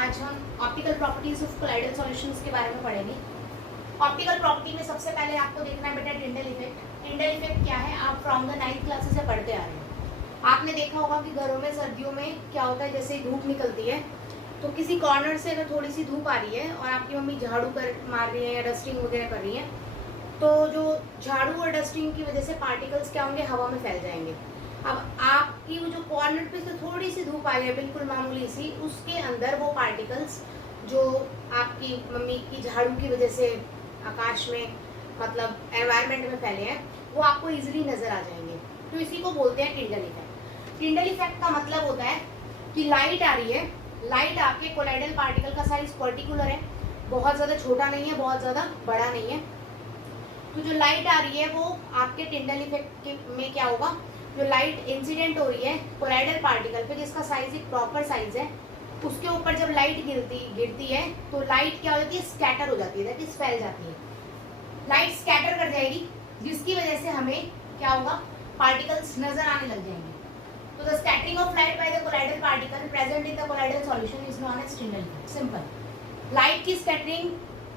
आज हम optical properties of colloidal solutions के बारे में पढ़ेंगे। ऑप्टिकल प्रॉपर्टी में सबसे पहले आपको देखना है बेटा टिंडल इफेक्ट। टिंडल इफेक्ट क्या है, आप फ्रॉम द 9th क्लासेस से पढ़ते आ रहे हैं। आपने देखा होगा कि घरों में सर्दियों में क्या होता है, जैसे धूप निकलती है तो किसी कॉर्नर से अगर थोड़ी सी धूप आ रही है और आपकी मम्मी झाड़ू कर मार रही है या डस्टिंग वगैरह कर रही है, तो जो झाड़ू और डस्टिंग की वजह से पार्टिकल्स क्या होंगे, हवा में फैल जाएंगे। अब आपकी वो जो कॉर्नर पे से थोड़ी सी धूप आई है, बिल्कुल मामूली सी, उसके अंदर वो पार्टिकल्स जो आपकी मम्मी की झाड़ू की वजह से आकाश में मतलब एनवायरनमेंट में फैले हैं, वो आपको इजीली नजर आ जाएंगे। तो इसी को बोलते हैं टिंडल इफेक्ट। टिंडल इफेक्ट का मतलब होता है कि लाइट आ रही है, लाइट आपके कोलाइडल पार्टिकल का साइज पर्टिकुलर है, बहुत ज्यादा छोटा नहीं है, बहुत ज्यादा बड़ा नहीं है। तो जो लाइट आ रही है वो आपके टिंडल इफेक्ट में क्या होगा, जो लाइट इंसिडेंट हो रही है कोलाइडल पार्टिकल पे जिसका साइज एक प्रॉपर साइज है, उसके ऊपर जब लाइट गिरती है तो लाइट क्या हो जाती है, स्कैटर हो जाती है, दैट इज फैल जाती है। लाइट स्कैटर कर जाएगी जिसकी वजह से हमें क्या होगा, पार्टिकल्स नजर आने लग जाएंगे। तो the scattering of light by the colloidal particle present in the colloidal solution is known as Tyndall effect. Simple, light की scattering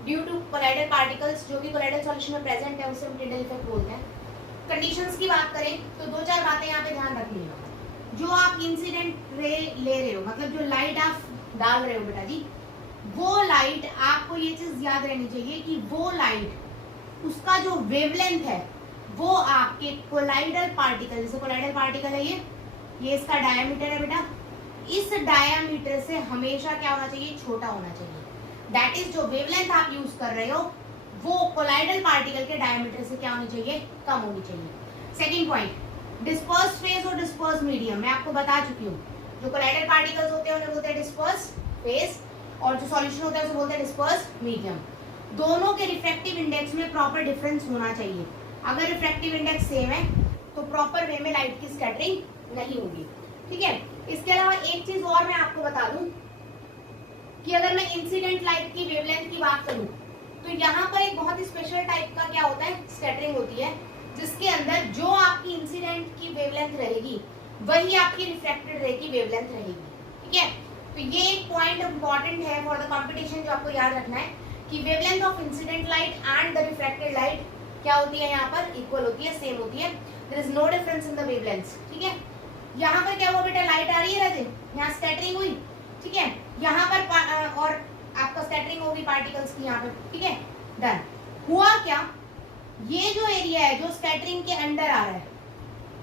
due to colloidal particles जो कि कोलाइडल सॉल्यूशन में प्रेजेंट है उसे हम टिंडल इफेक्ट बोलते हैं। कंडीशंस की बात करें तो दो चार बातें यहाँ पे ध्यान रखिएगा। जो आप इंसिडेंट रे ले रहे हो, मतलब जो लाइट आप डाल रहे हो बेटा जी, वो लाइट, आपको ये चीज याद रहनी चाहिए कि वो लाइट, उसका जो वेवलेंथ है वो आपके कोलाइडल पार्टिकल, जैसे कोलाइडल पार्टिकल है ये इसका डायामीटर है बेटा, इस डायामीटर से हमेशा क्या होना चाहिए, छोटा होना चाहिए। दैट इज जो वेवलेंथ आप यूज कर रहे हो वो कोलाइडल पार्टिकल के डायमीटर से क्या होनी चाहिए, कम होनी चाहिए। सेकंड पॉइंट, डिस्पर्स फेज और डिस्पर्स मीडियम, मैं आपको बता चुकी हूँ। जो कोलाइडल पार्टिकल्स होते हैं उन्हें बोलते हैं डिस्पर्स फेज और जो सॉल्यूशन होता है उसे बोलते हैं डिस्पर्स मीडियम। दोनों के रिफ्रैक्टिव इंडेक्स में प्रॉपर डिफरेंस होना चाहिए। अगर रिफ्रैक्टिव इंडेक्स सेम है तो प्रॉपर वे में लाइट की स्कैटरिंग नहीं होगी, ठीक है। इसके अलावा एक चीज और मैं आपको बता दूं कि अगर मैं इंसिडेंट लाइट की वेवलेंथ की बात करूं तो यहाँ पर एक बहुत ही स्पेशल टाइप का क्या होता है, स्कैटरिंग होती है, जिसके अंदर जो आपकी इंसिडेंट की वेवलेंथ रहेगी वही आपकी रिफ्रैक्टेड रे की वेवलेंथ रहेगी, ठीक है। तो ये एक पॉइंट इंपॉर्टेंट है फॉर द कंपटीशन, जो आपको याद रखना है कि wavelength of incident light and the refracted light क्या होती है, यहाँ पर इक्वल होती है, सेम होती है। There is no difference in the wavelengths, ठीक है। यहाँ पर क्या हुआ बेटा, लाइट आ रही है राजे, यहाँ स्कैटरिंग हुई, ठीक है। यहाँ पर और आपका स्कैटरिंग होगी पार्टिकल्स की यहाँ पे, ठीक है, डन। हुआ क्या, ये जो एरिया है जो स्कैटरिंग के अंदर आ रहा है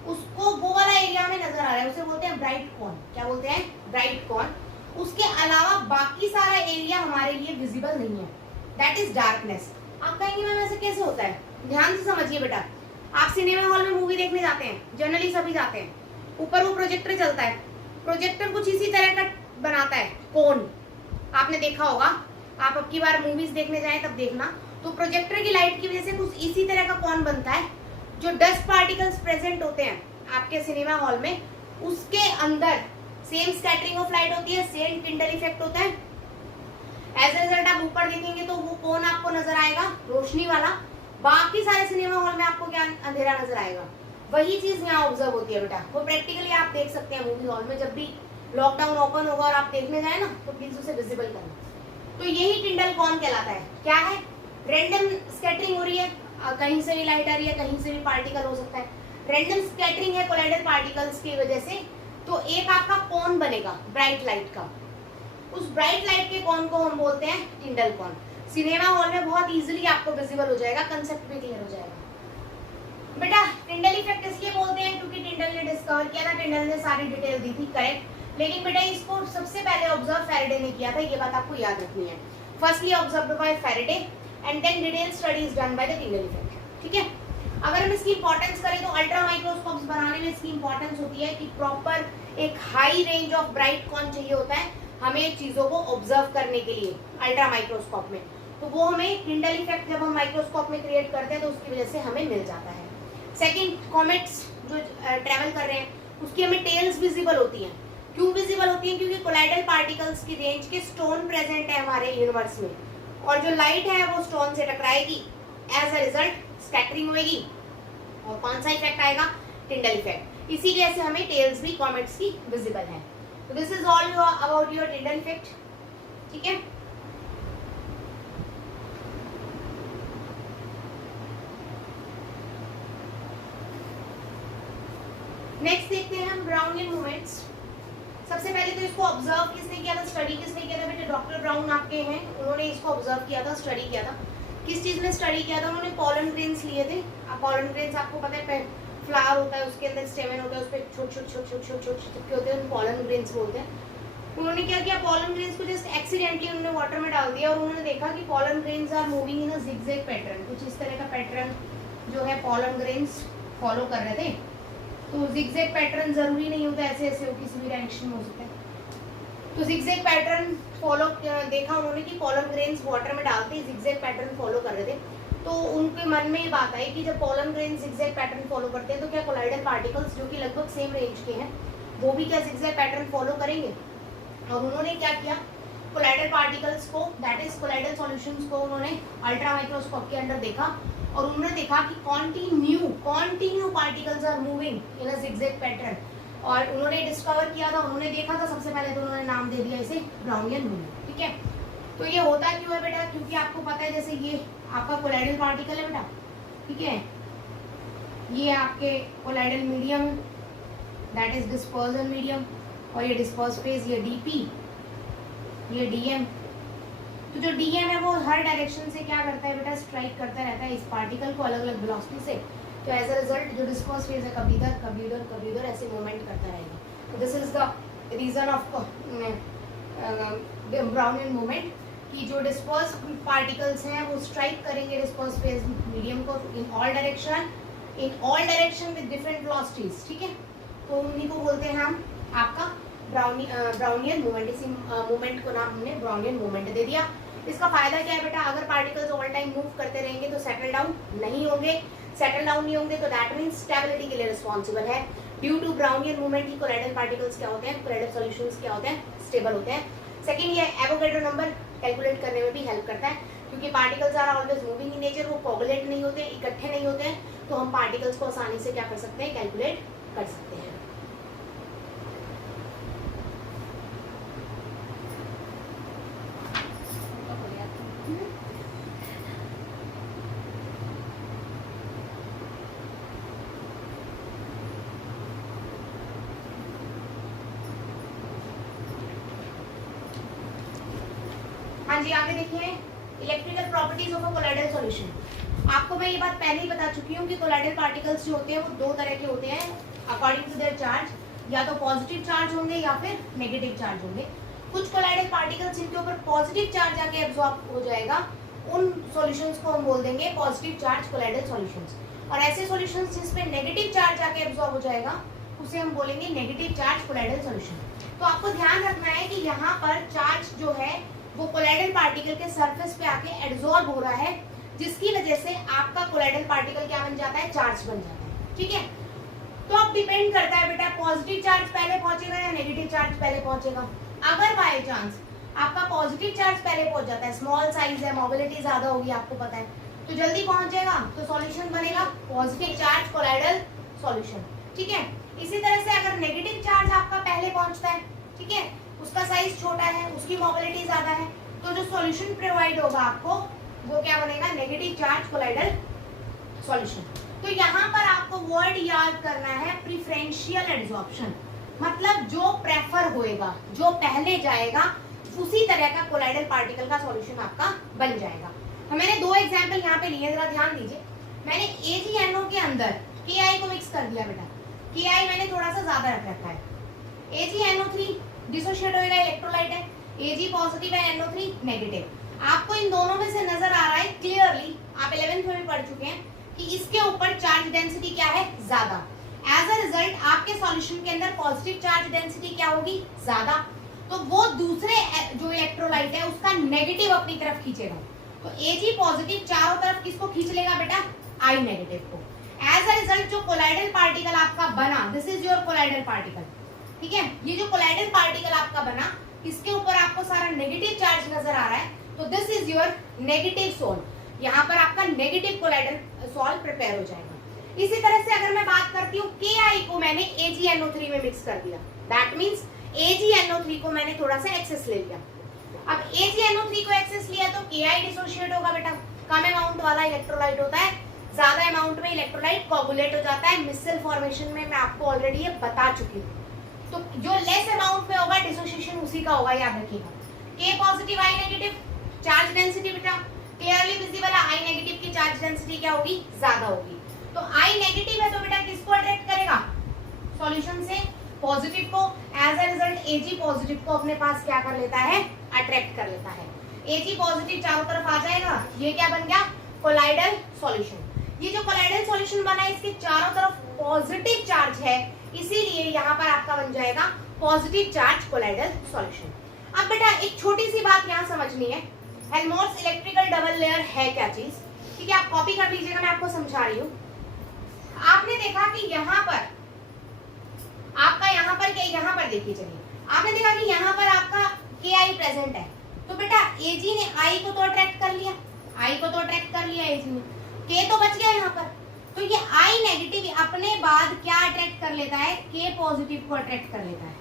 उसको वो वाला एरिया में नजर आ रहा है, उसे बोलते हैं ब्राइट कॉन। क्या बोलते हैं, ब्राइट कॉन। उसके अलावा बाकी सारा एरिया हमारे लिए विजिबल नहीं है, दैट इज डार्कनेस। आप कहेंगे मैम ऐसे कैसे होता है, ध्यान से समझिए बेटा। आप सिनेमा हॉल में मूवी देखने जाते हैं, जनरली सभी जाते हैं, ऊपर वो प्रोजेक्टर चलता है, प्रोजेक्टर कुछ इसी तरह का बनाता है, कोन, आपने देखा होगा। आप अब की बार मूवीज देखने जाएं तब देखना, तो प्रोजेक्टर की लाइट की वजह से कुछ इसी तरह का कोन बनता है। जो डस्ट पार्टिकल्स प्रेजेंट होते हैं आपके सिनेमा हॉल में, उसके अंदर सेम स्कैटरिंग ऑफ लाइट होती है, सेम टिंडल इफेक्ट होता है। एज ए रिजल्ट आप ऊपर देखेंगे तो वो कोन आपको नजर आएगा, रोशनी वाला। बाकी सारे सिनेमा हॉल में आपको क्या, अंधेरा नजर आएगा। वही चीज यहाँ ऑब्जर्व होती है बेटा, वो प्रैक्टिकली आप देख सकते हैं मूवी हॉल में। जब भी लॉकडाउन ओपन होगा और आप देखने जाए ना तो प्लीज उसे विजिबल करना। तो यही टिंडल कॉन कहलाता है। क्या है, रैंडम स्कैटरिंग हो रही है, कहीं से भी लाइट आ रही है, कहीं से भी पार्टिकल हो सकता है, रैंडम स्कैटरिंग है कोलाइडल पार्टिकल्स की वजह से। तो एक आपका कॉन बनेगा ब्राइट लाइट का, उस ब्राइट लाइट के कॉन को हम बोलते हैं टिंडल कॉन। सिनेमा हॉल में बहुत इजीली आपको विजिबल हो जाएगा, कंसेप्ट भी क्लियर हो जाएगा। बेटा टिंडल इफेक्ट इसलिए बोलते हैं क्योंकि टिंडल ने डिस्कवर किया था, टिंडल ने सारी डिटेल दी थी, करेक्ट। लेकिन बेटा इसको सबसे पहले ऑब्जर्व फैराडे ने किया था, ये बात आपको याद रखनी है। Firstly observed by Faraday and then detail studies done by the Tyndall effect, ठीक है। अगर हम इसकी इंपॉर्टेंस करें तो अल्ट्रा माइक्रोस्कोप्स बनाने में इसकी इंपॉर्टेंस होती है कि प्रॉपर एक high range of bright cone चाहिए होता है हमें चीजों को ऑब्जर्व करने के लिए अल्ट्रा माइक्रोस्कोप में। तो वो हमें टिंडल इफेक्ट जब हम माइक्रोस्कोप में क्रिएट करते हैं तो उसकी वजह से हमें मिल जाता है। सेकंड, कॉमेट्स जो ट्रेवल कर रहे हैं उसकी हमें टेल्स विजिबल होती हैं। क्यों विजिबल होती हैं, क्योंकि कोलाइडल पार्टिकल्स की रेंज के स्टोन प्रेजेंट है हमारे यूनिवर्स में, और जो लाइट है वो स्टोन से टकराएगी, एज अ रिजल्ट स्कैटरिंग होगी, और कौन सा इफेक्ट आएगा, टिंडल इफेक्ट। इसी वजह से हमें टेल्स भी कॉमेट्स की विजिबल है। तो this is all about your टिंडल effect. ठीक है। नेक्स्ट देखते हैं हम ब्राउनियन मूवमेंट्स। सबसे पहले तो इसको ऑब्जर्व किसने किया था, स्टडी किसने किया था बेटे, डॉक्टर ब्राउन आपके हैं, उन्होंने इसको ऑब्जर्व किया था, स्टडी किया था। किस चीज में स्टडी किया था, उन्होंने पॉलन ग्रेन्स लिए थे। अब पॉलन ग्रेन्स आपको पता है फ्लावर होता है, उसके अंदर स्टेमन होता है, उस पर छोटे छोटे छोटे छोटे छोटे छोटे चिपके होते हैं, पॉलन ग्रेन्स बोलते हैं। उन्होंने क्या किया, पॉलन ग्रेन्स को जस्ट एक्सीडेंटली उन्होंने वाटर में डाल दिया और उन्होंने देखा कि pollen grains are moving in a zigzag pattern. कुछ इस तरह का पैटर्न जो है पॉलन ग्रेन्स फॉलो कर रहे थे। तो जिगजैग पैटर्न जरूरी नहीं होता ऐसे ऐसे हो, किसी भी डायरेक्शन में हो सकता है। तो जिगजैग पैटर्न फॉलो देखा उन्होंने कि पॉलन ग्रेन्स वाटर में डालते ही जिगजैग पैटर्न फॉलो कर रहे थे। तो उनके मन में ये बात आई कि जब pollen grains zigzag pattern follow करते हैं तो क्या कोलाइडल पार्टिकल्स जो कि लगभग सेम रेंज के हैं वो भी क्या जिगजैग पैटर्न फॉलो करेंगे। और उन्होंने क्या किया, कोलाइडल पार्टिकल्स को, दैट इज कोलाइडल सॉल्यूशंस को उन्होंने अल्ट्रा माइक्रोस्कोप के अंदर देखा और उन्होंने देखा कि continue particles are moving in a zigzag pattern. और उन्होंने डिस्कवर किया था, उन्होंने देखा था सबसे पहले तो उन्होंने नाम दे दिया इसे ब्राउनियन मूवमेंट। ठीक है, तो ये होता क्यों है बेटा, क्योंकि आपको पता है जैसे ये आपका कोलाइडल पार्टिकल है बेटा, ठीक है, ये आपके colloidal medium that is dispersal medium, और ये डिस्पर्स फेज, ये डीपी, ये डीएम। तो जो डीएम है वो हर डायरेक्शन से क्या करता है बेटा, स्ट्राइक करता रहता है इस पार्टिकल को अलग अलग वेलोसिटी से। तो एज अ रिजल्ट जो डिस्पर्स फेज है कभी इधर कभी उधर कभी उधर ऐसे मूवमेंट करता रहेगा। तो this is the reason of Brownian movement कि जो डिस्पर्स पार्टिकल्स हैं वो स्ट्राइक करेंगे डिस्पर्स फेज मीडियम को in all direction with different velocities. ठीक है, तो उन्हीं को बोलते हैं हम आपका ब्राउनियन मूवमेंट। इसी मूवमेंट को नाम हमने ब्राउनियन मूवमेंट दे दिया। इसका फायदा क्या है बेटा, अगर पार्टिकल्स ऑल टाइम मूव करते रहेंगे तो सेटल डाउन नहीं होंगे, सेटल डाउन नहीं होंगे तो दैट मींस स्टेबिलिटी के लिए रिस्पॉन्सिबल है। ड्यू टू ब्राउनियन मूवमेंट ही कोलाइडल पार्टिकल्स क्या होते हैं, कोलाइडल सॉल्यूशंस क्या होते हैं, स्टेबल होते हैं। सेकंड, ये एवोगैड्रो नंबर कैलकुलेट करने में भी हेल्प करता है क्योंकि particles are always moving in nature, वो कोगुलेट नहीं होते, इकट्ठे नहीं होते हैं, तो हम पार्टिकल्स को आसानी से क्या कर सकते हैं, कैलकुलेट कर सकते हैं। हाँ जी, आगे देखिए electrical properties of a colloidal solution. आपको मैं ये बात पहले ही बता चुकी हूँ कि कोलाइडल पार्टिकल्स जो होते हैं वो दो तरह के होते हैं अकॉर्डिंग टू देयर चार्ज, या तो पॉजिटिव चार्ज होंगे या फिर नेगेटिव चार्ज होंगे। कुछ कोलाइडल पार्टिकल्स जिनके ऊपर पॉजिटिव चार्ज आके एब्जॉर्ब हो जाएगा उन सॉल्यूशंस को हम बोल देंगे पॉजिटिव चार्ज कोलाइडल सॉल्यूशंस, और ऐसे सॉल्यूशंस जिसमें नेगेटिव चार्ज आके एब्जॉर्ब हो जाएगा उसे हम बोलेंगे नेगेटिव चार्ज कोलाइडल सॉल्यूशन। तो आपको ध्यान रखना है कि यहाँ पर चार्ज जो है वो कोलाइडल पार्टिकल के सरफेस पे आके एब्जॉर्ब हो रहा है, जिसकी वजह से आपका कोलाइडल पार्टिकल क्या बन जाता है, चार्ज बन जाता है। ठीक है, तो अब डिपेंड करता है बेटा पॉजिटिव चार्ज पहले पहुंचेगा या नेगेटिव चार्ज पहले पहुंचेगा। अगर बाय चांस आपका पॉजिटिव चार्ज पहले पहुंच जाता है, स्मॉल साइज है, मोबिलिटी ज्यादा होगी आपको पता है, तो जल्दी पहुंचेगा तो सॉल्यूशन बनेगा पॉजिटिव चार्ज कोलाइडल सॉल्यूशन। ठीक है, इसी तरह से अगर नेगेटिव चार्ज आपका पहले पहुंचता है, ठीक है, उसका साइज छोटा है, उसकी मोबिलिटी ज्यादा है, तो जो सॉल्यूशन प्रोवाइड होगा आपको वो क्या बनेगा, नेगेटिव चार्ज कोलाइडल सॉल्यूशन। तो यहाँ पर आपको वर्ड याद करना है प्रिफरेंशियल एड्सॉर्प्शन, मतलब जो प्रेफर होएगा, जो पहले जाएगा उसी तरह का कोलाइडल पार्टिकल का सॉल्यूशन आपका बन जाएगा। तो मैंने दो एग्जांपल यहाँ पे लिए, जरा ध्यान दीजिए। मैंने AgNO के अंदर Ki को मिक्स कर दिया बेटा, Ki मैंने थोड़ा सा ज्यादा रख रखा है। AgNO3 डिसोशिएट होएगा, इलेक्ट्रोलाइट है, Ag पॉजिटिव है, NO3 नेगेटिव। आपको इन दोनों में से नजर आ रहा है क्लियरली, आप 11th में भी पढ़ चुके हैं कि इसके ऊपर चार्ज डेंसिटी क्या है, ज्यादा। एज अ रिजल्ट आपके सॉल्यूशन के अंदर पॉजिटिव चार्ज डेंसिटी क्या होगी, ज्यादा, तो वो दूसरे जो इलेक्ट्रोलाइट है उसका नेगेटिव अपनी तरफ खींचेगा। तो Ag पॉजिटिव चारों तरफ किसको खींच लेगा बेटा, I नेगेटिव को। एज अ रिजल्ट जो कोलाइडल पार्टिकल आपका बना, this is your colloidal particle, ठीक है, ये जो कोलाइडल पार्टिकल आपका बना इसके ऊपर आपको सारा नेगेटिव चार्ज नजर आ रहा है, तो this is your negative sol. यहाँ पर आपका नेगेटिव कोलाइडल सोल प्रिपेयर हो जाएगा। इसी तरह से अगर मैं बात करती हूँ Ki को मैंने AgNO3 में मिक्स कर दिया, दैट मींस AgNO3 को मैंने थोड़ा सा एक्सेस ले लिया। अब AgNO3 को एक्सेस लिया तो Ki डिसोशिएट होगा बेटा, कम अमाउंट वाला इलेक्ट्रोलाइट होता है, ज्यादा अमाउंट में इलेक्ट्रोलाइट कोगुलेट हो जाता है मिसल फॉर्मेशन में, मैं आपको ऑलरेडी ये बता चुकी हूँ। तो जो लेस अमाउंट में होगा डिसोसिएशन उसी का होगा, याद रखिएगा। K positive I negative, charge density बेटा क्लियरली विजिबल है, I नेगेटिव की चार्ज डेंसिटी क्या होगी, ज्यादा होगी। तो I नेगेटिव है तो बेटा किसको अट्रैक्ट करेगा, सॉल्यूशन से पॉजिटिव को, as a result Ag positive को अपने पास क्या कर लेता है, अट्रैक्ट कर लेता है। Ag पॉजिटिव चारों तरफ आ जाएगा, ये क्या बन गया, कोलाइडल सॉल्यूशन। ये जो कोलाइडल सॉल्यूशन बना है इसके चारों तरफ पॉजिटिव चार्ज है, इसीलिए यहाँ पर आपका बन जाएगा पॉजिटिव चार्ज कोलाइडल सॉल्यूशन। अब बेटा एक छोटी सी बात यहाँ समझनी है, हेल्महोल्ट्ज इलेक्ट्रिकल डबल लेयर है क्या चीज, ठीक है, आप कॉपी कर लीजिएगा, मैं आपको समझा रही हूँ। आपने देखा कि यहाँ पर आपका यहाँ पर क्या, यहाँ पर देखिए, चलिए आपने देखा कि यहाँ पर आपका Ki प्रेजेंट है, तो बेटा Ag ने I को तो अट्रैक्ट कर लिया, I को तो अट्रैक्ट कर लिया Ag ने, K तो बच गया यहाँ पर, तो ये I नेगेटिव अपने बाद क्या अट्रैक्ट कर लेता है, K पॉजिटिव को अट्रैक्ट कर लेता है।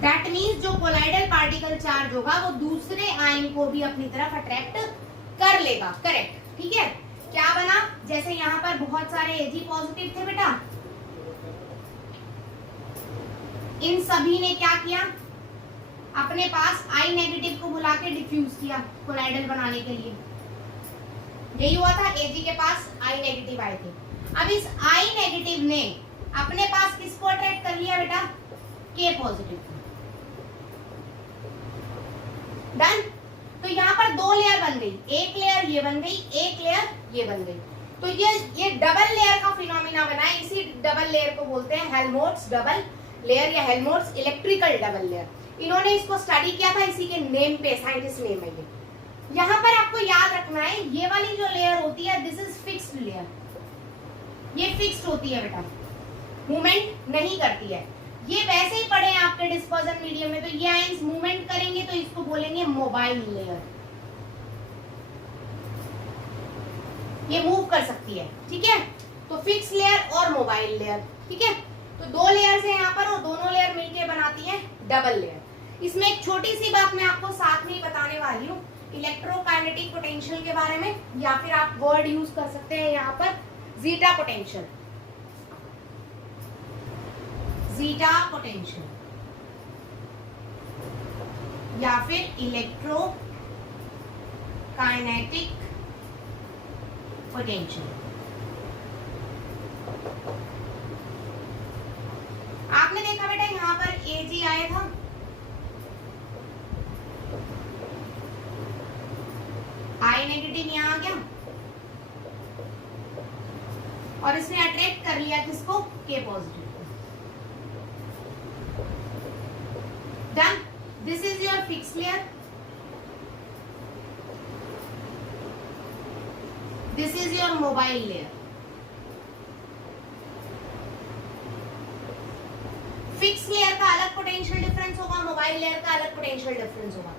दैट मीन्स जो कोलाइडल पार्टिकल चार्ज होगा वो दूसरे आयन को भी अपनी तरफ अट्रैक्ट कर लेगा, करेक्ट, ठीक है। क्या बना, जैसे यहाँ पर बहुत सारे Ag पॉजिटिव थे बेटा, इन सभी ने क्या किया, अपने पास I नेगेटिव को बुला के डिफ्यूज किया कोलाइडल बनाने के लिए, यही हुआ था, Ag के पास I नेगेटिव आए थे। अब इस I नेगेटिव ने अपने पास किसको अट्रैक्ट कर लिया बेटा, K पॉजिटिव को, डन। तो यहाँ पर दो लेयर बन गई, एक लेयर ये बन गई, एक लेयर ये बन गई, तो ये डबल लेयर का फिनोमिना बना है, इसी डबल लेयर को बोलते हैं हेल्महोल्ट्ज डबल लेयर या हेल्महोल्ट्ज इलेक्ट्रिकल डबल लेयर। इन्होंने इसको स्टडी किया था, इसी के नेम पे, साइंटिस्ट नेम है ये। यहाँ पर आपको याद रखना है, ये वाली जो लेयर होती है दिस इज फिक्स्ड लेयर, ये फिक्स्ड होती है बेटा, मूवमेंट नहीं करती है। ये वैसे ही पड़े हैं आपके डिस्पर्जन मीडियम में, तो ये आयंस मूवमेंट करेंगे तो इसको बोलेंगे मोबाइल लेयर, ये मूव कर सकती है, ठीक है। तो फिक्स लेयर और मोबाइल लेयर, ठीक है। तो दो लेयर्स है यहाँ पर और दोनों लेयर मिलके बनाती है डबल लेयर। इसमें एक छोटी सी बात मैं आपको साथ में ही बताने वाली हूँ, इलेक्ट्रोकाइनेटिक पोटेंशियल के बारे में, या फिर आप वर्ड यूज कर सकते हैं यहाँ पर जीटा पोटेंशियल, जीटा पोटेंशियल या फिर इलेक्ट्रोकाइनेटिक पोटेंशियल। आपने देखा बेटा यहाँ पर Ag आया था, I नेगेटिव यहाँ आ गया और इसने अट्रैक्ट कर लिया किसको, K पॉजिटिव को, done. This is your fix layer, this is your mobile layer. Fix layer का अलग पोटेंशियल डिफरेंस होगा, मोबाइल लेयर का अलग पोटेंशियल डिफरेंस होगा।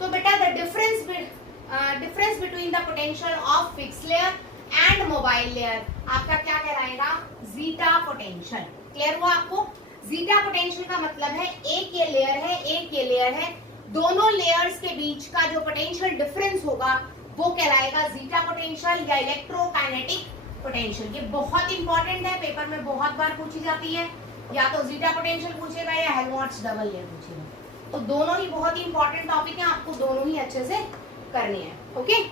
तो बेटा the difference between the potential of fix layer and mobile layer आपका क्या कहलाएगा, जीटा पोटेंशियल। क्लियर हुआ आपको? जीटा पोटेंशियल का मतलब है एक ये लेयर है, एक ये लेयर है, दोनों लेयर्स के बीच का जो पोटेंशियल डिफरेंस होगा वो कहलाएगा जीटा पोटेंशियल या इलेक्ट्रोकाइनेटिक पोटेंशियल। ये बहुत इंपॉर्टेंट है, पेपर में बहुत बार पूछी जाती है, या तो जीटा पोटेंशियल पूछेगा या हेल्महोल्ट्ज डबल लेयर पूछेगा। तो दोनों ही बहुत ही इंपॉर्टेंट टॉपिक है, आपको दोनों ही अच्छे से करनी है, ओके।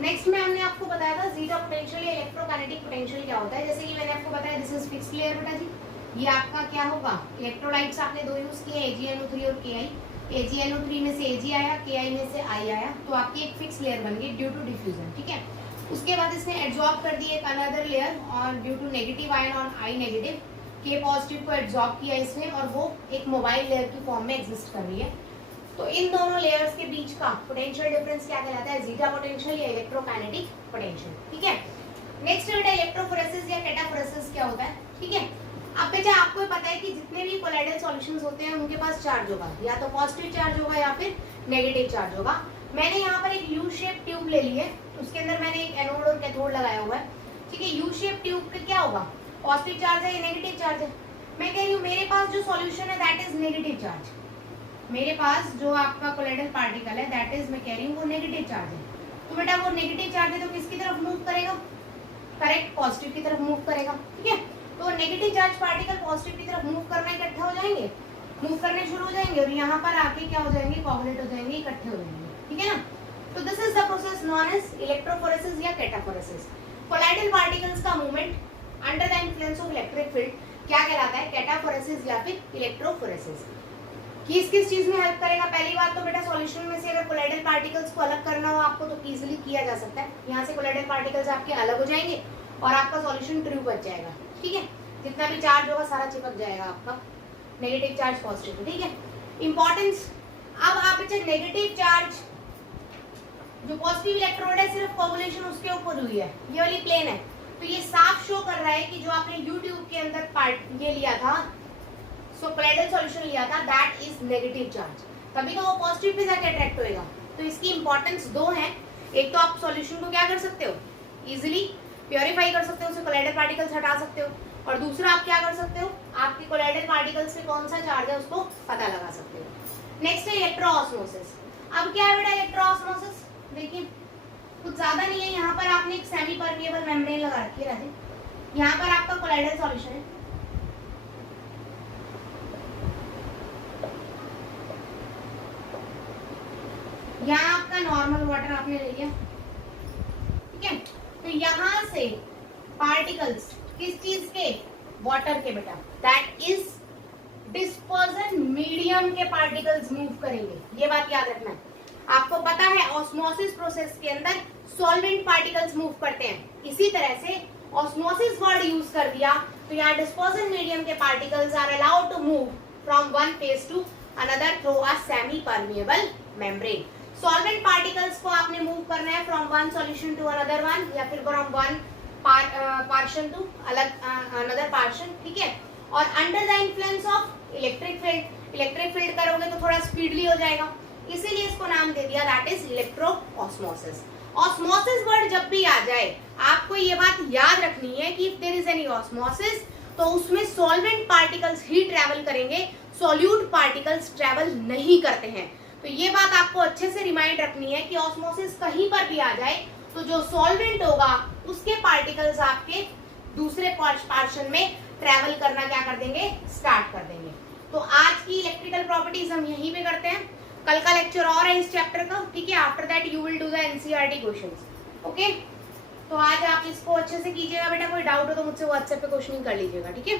नेक्स्ट में हमने आपको बताया था जीटा पोटेंशियल या इलेक्ट्रोकाइनेटिक पोटेंशियल क्या होता है। जैसे कि मैंने आपको बताया दिस इज फिक्स्ड लेयर बेटा जी, ये आपका क्या होगा, इलेक्ट्रोलाइट्स आपने दो यूज किए AgNO3 और Ki। AgNO3 में से Ag आया, Ki में से I आया, तो आपकी एक फिक्स लेयर बन गई ड्यू टू डिफ्यूजन, ठीक है। उसके बाद इसने एब्जॉर्ब कर दी एक अनदर लेयर और due to negative ion on I negative, K positive को एब्जॉर्ब किया इसने और वो एक मोबाइल लेयर की फॉर्म में एग्जिस्ट कर रही है। तो इन दोनों लेयर्स के बीच का पोटेंशियल डिफरेंस क्या कहलाता है, जीटा पोटेंशियल या इलेक्ट्रोकाइनेटिक पोटेंशियल, ठीक है। नेक्स्ट बेटा इलेक्ट्रोफोरेसिस या कैटाफोरेसिस क्या होता है, ठीक है। अब बेटा आपको पता है कि जितने भी कोलाइडल सॉल्यूशंस होते हैं उनके पास चार्ज होगा, या तो पॉजिटिव चार्ज होगा या फिर नेगेटिव चार्ज होगा। मैंने यहाँ पर एक यू शेप ट्यूब ले ली है, उसके अंदर मैंने एक एनोड और कैथोड लगाया हुआ है, ठीक है। यू शेप ट्यूब पे क्या होगा, पॉजिटिव चार्ज है या नेगेटिव चार्ज है। मैं कह रही हूँ मेरे पास जो सॉल्यूशन है दैट इज नेगेटिव चार्ज, मेरे पास जो आपका कोलाइडल पार्टिकल है दैट इज, मैं कह रही हूँ वो नेगेटिव चार्ज है। तो बेटा वो नेगेटिव चार्ज है तो किसकी तरफ मूव करेगा, करेक्ट, पॉजिटिव की तरफ मूव करेगा, ठीक है। तो नेगेटिव चार्ज पार्टिकल पॉजिटिव की तरफ मूव करना, इकट्ठे हो जाएंगे, मूव करने शुरू हो जाएंगे और यहाँ पर आके क्या हो जाएंगे, कोऑर्डिनेट हो जाएंगे, इकट्ठे हो जाएंगे, ठीक है ना। तो this is the process known as electrophoresis या कैटाफोरेसिस। कोलाइडल पार्टिकल्स का movement under the influence of electric field क्या कहलाता है, कैटाफोरेसिस या फिर इलेक्ट्रोफोरेसिस। किस किस चीज में हेल्प करेगा, पहली बात तो बेटा सॉल्यूशन में से अगर कोलाइडल पार्टिकल्स को अलग करना हो आपको तो इजीली किया जा सकता है। यहाँ से कोलाइडल पार्टिकल्स आपके अलग हो जाएंगे और आपका सॉल्यूशन ट्रू बच जाएगा, ठीक है। जितना भी चार्ज होगा सारा चिपक जाएगा आपका, नेगेटिव चार्ज पॉजिटिव, ठीक है। इंपॉर्टेंस, अब आप बच्चे नेगेटिव चार्ज जो पॉजिटिव इलेक्ट्रोड है सिर्फ कोऑगुलेशन उसके ऊपर हुई है, ये वाली प्लेन है, तो ये साफ शो कर रहा है कि जो आपने यूट्यूब के अंदर पार्ट ये लिया था, सो कोलाइडल सॉल्यूशन लिया था, दैट इज नेगेटिव चार्ज, तभी तो वो पॉजिटिव पे जाके अट्रैक्ट होएगा। तो इसकी इंपॉर्टेंस दो है, एक तो आप सॉल्यूशन को क्या कर सकते हो, इजीली प्योरीफाई कर सकते हो, उससे कोलाइडल पार्टिकल्स हटा सकते हो, और दूसरा आप क्या कर सकते हो, आपके कोलाइडल पार्टिकल्स पे कौन सा चार्ज है उसको पता लगा सकते हो। नेक्स्ट है इलेक्ट्रोऑस्मोसिस। अब क्या है बेटा इलेक्ट्रोऑस्मोसिस, देखिए कुछ ज्यादा नहीं है, यहाँ पर आपने एक सेमी परमिएबल मेम्ब्रेन लगा रखी है राजे, यहाँ पर आपका कोलाइडल सॉल्यूशन है, यहाँ आपका नॉर्मल वाटर आपने ले लिया, ठीक है। तो यहाँ से पार्टिकल्स किस चीज के, वाटर के बेटा, दैट इज डिस्पर्जन मीडियम के पार्टिकल्स मूव करेंगे, ये बात याद रखना है। आपको पता है ऑस्मोसिस प्रोसेस के अंदर सॉल्वेंट पार्टिकल्स मूव करते हैं, इसी तरह से ऑस्मोसिस वर्ड यूज कर दिया तो यहाँ डिस्पर्जन मीडियम के particles are allowed to move from one phase to another through a semi permeable membrane. Solvent particles को आपने मूव करना है from one solution to another one, या फिर फ्रॉम वन पार्शन टू अलग अनदर पार्शन, ठीक है। और under the influence of electric field, electric field करोगे तो थोड़ा स्पीडली हो जाएगा, इसीलिए इसको नाम दे दिया that is electro osmosis. Osmosis word जब भी आ जाए आपको ये बात याद रखनी है कि if there is any osmosis तो उसमें सॉल्वेंट पार्टिकल्स ही ट्रैवल करेंगे, सॉल्यूट पार्टिकल्स ट्रैवल नहीं करते हैं। तो ये बात आपको अच्छे से रिमाइंड रखनी है कि ऑस्मोसिस कहीं पर भी आ जाए तो जो सॉल्वेंट होगा उसके पार्टिकल्स आपके दूसरे पार्शन में ट्रैवल करना क्या कर देंगे, स्टार्ट कर देंगे। तो आज की इलेक्ट्रिकल प्रॉपर्टीज हम यहीं पे करते हैं, कल का लेक्चर और है इस चैप्टर का, ठीक है। After that you will do the NCERT questions, okay. तो आज आप इसको अच्छे से कीजिएगा बेटा, कोई डाउट हो तो मुझसे व्हाट्सएप पे क्वेश्चनिंग कर लीजिएगा, ठीक है।